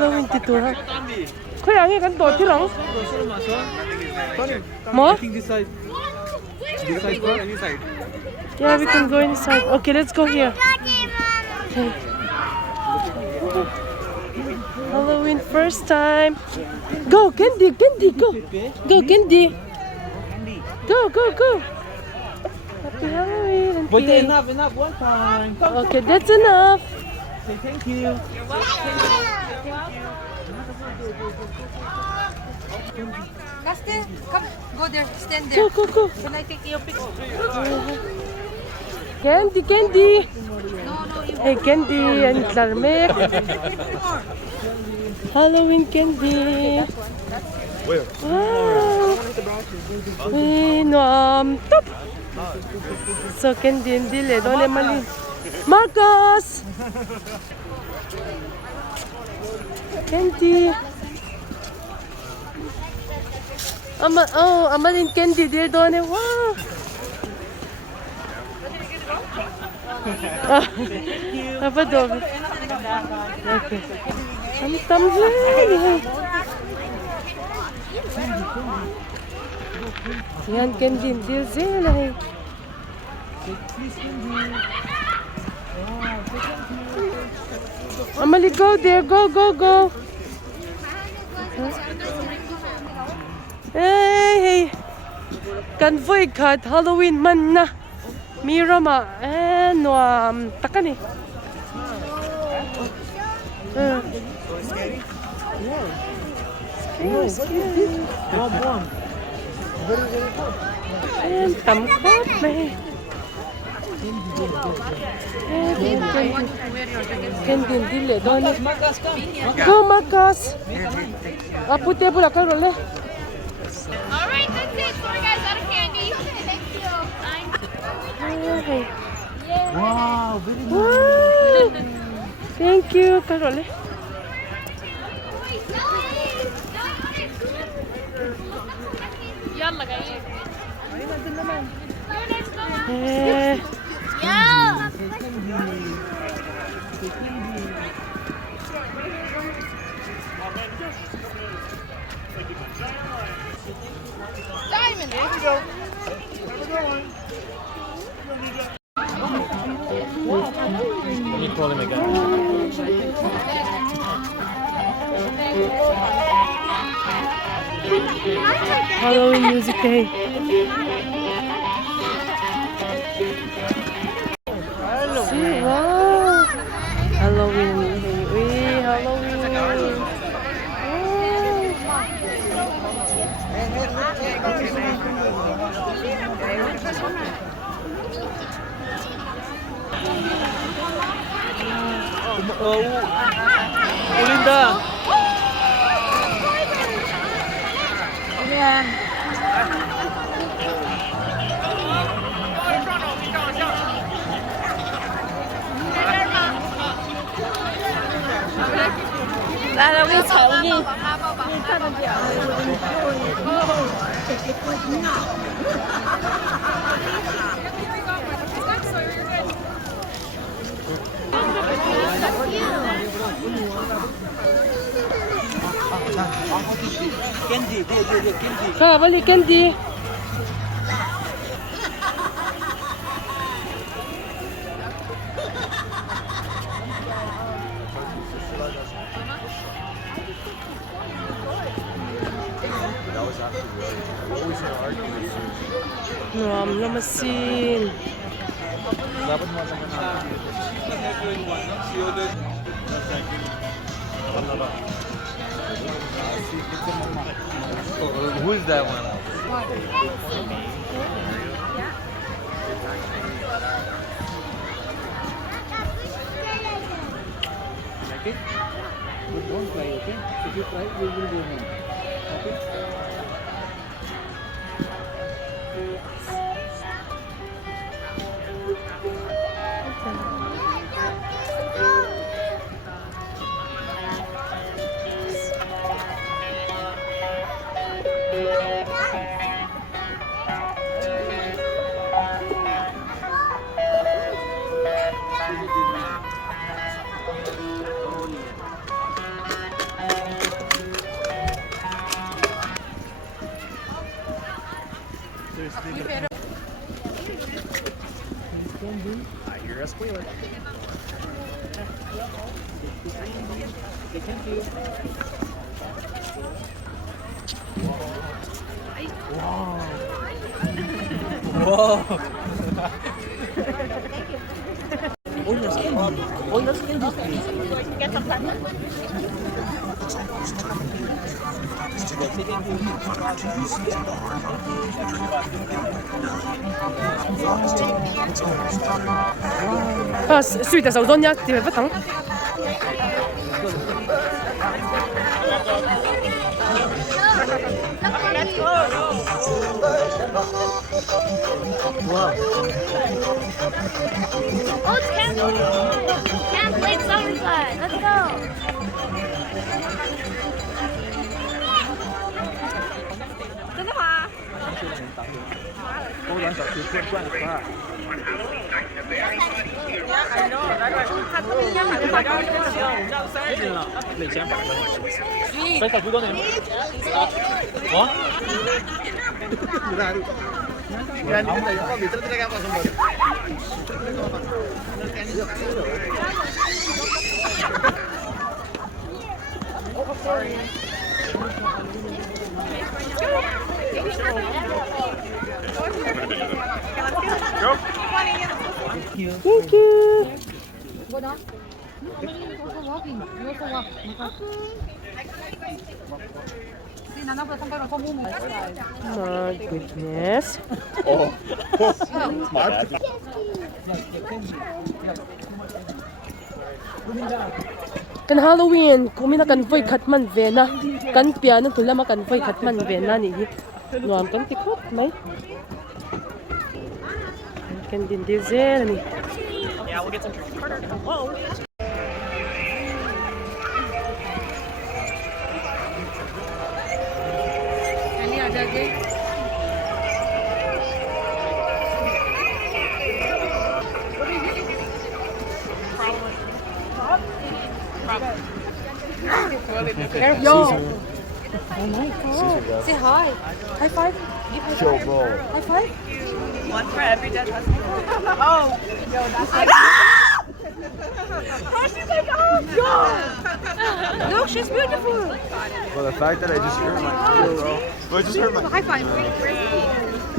Halloween dito ha. Kaya nga kan doti lang. Mo? This side. This side, bro. Any side. Yeah, we can go inside. Okay, let's go here. Okay. Halloween first time. Go, Candy, Candy, go. Go, Candy. Go, go, go. Happy Halloween. But Okay. enough, one time. Come, Okay, that's enough. say thank you. Dustin, come, go there, stand Go, there. go, go. Can I take your picture? Candy, Candy. No, you. Hey, Candy and Larmek. Halloween candy. Where? Wow. Top. So candy and dile. Dole mali. Marcos. Candy. Amalin candy dile dole. Wow. Apa dog? Okay. Tam yan candy deal sila eh. Amali, go there, go, go, go. Hey, hey. Convoy cut Halloween man na. Mirama no takan eh. Scary. Warm. Very good. Ayan, tamkap may. Candy dile doon. Marcus, come. Go Marcos. Puti pula karole. Alright, that's it. Sorry guys, out of candy. Thank you. Hey. Wow, very nice. Wow. Thank you karole. Yalla guys. Yeah. Diamond. There you go. Have a good one. Let me call him again. Halloween music day. See, wow. Halloween. Uy, Halloween. Linda. Candy, candy. Ka, balik candy. Lamasin. Dapat mo naman na. Who is that one? Like it? But don't try, okay? If you try, we will go home. Okay? I hear a squealer. Thank you. Wow. Whoa. Oh, your skin. Oh, your skin. Get some time. 아, 스윗에서 우동냐? 뒤에 붙어. Wow. Oh, it's Camp Lake Summerside. Let's go. Thank you. Go down. Also walking. You also walk. See, Nana, but somebody also move. My goodness. Oh. Smart. Kan Halloween, kumina kan voi khatman vena. Kan piano tulama kan voi khatman vena ni. Nuam kan tikot mai. Kan din dizel ni. Yeah, we'll get some tricky Carter. Whoa. Any other day? Yo. Oh my God. Say hi. High five. Give high five. High five. One for every dead husband. Oh, yo, that's like. She's like, oh, God. Look, she's beautiful. Well, the fact that I just hurt my well, I just hurt my High five.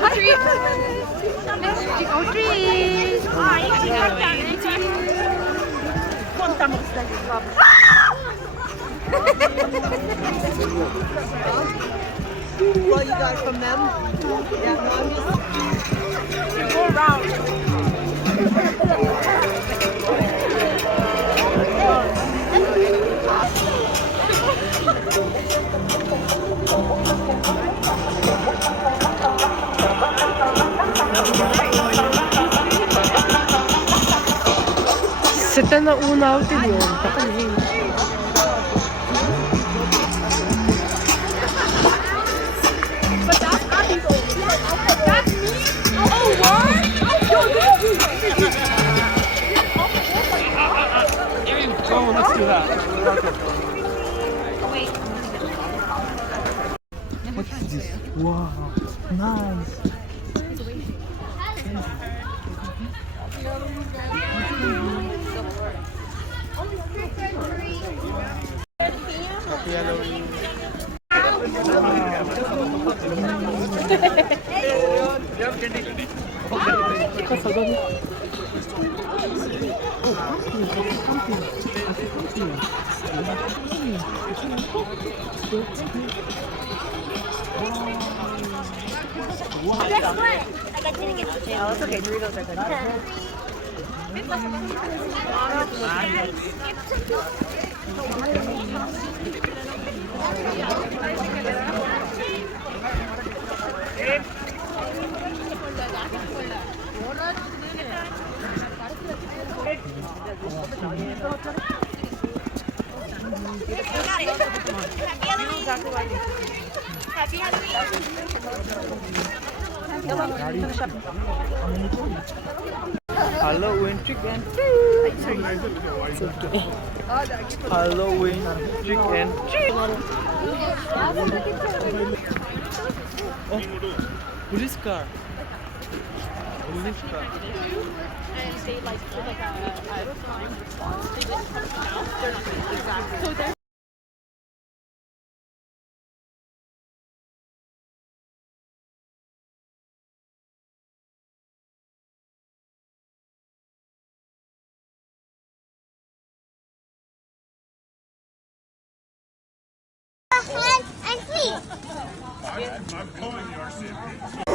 High tree. Oh, tree. What you got from them? Yeah, mommy. You go around. C'était na una outil yun. Takalhin. Oh, let's do that. What is this? Wow, nice. Happy Halloween. Oh, it's okay. Doritos are good. Happy Halloween trick and treat. It's okay. Halloween trick and treat. Oh, police car. And they like did like a timed response. They didn't come out. They're not exactly. So they're And please.